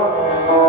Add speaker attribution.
Speaker 1: Música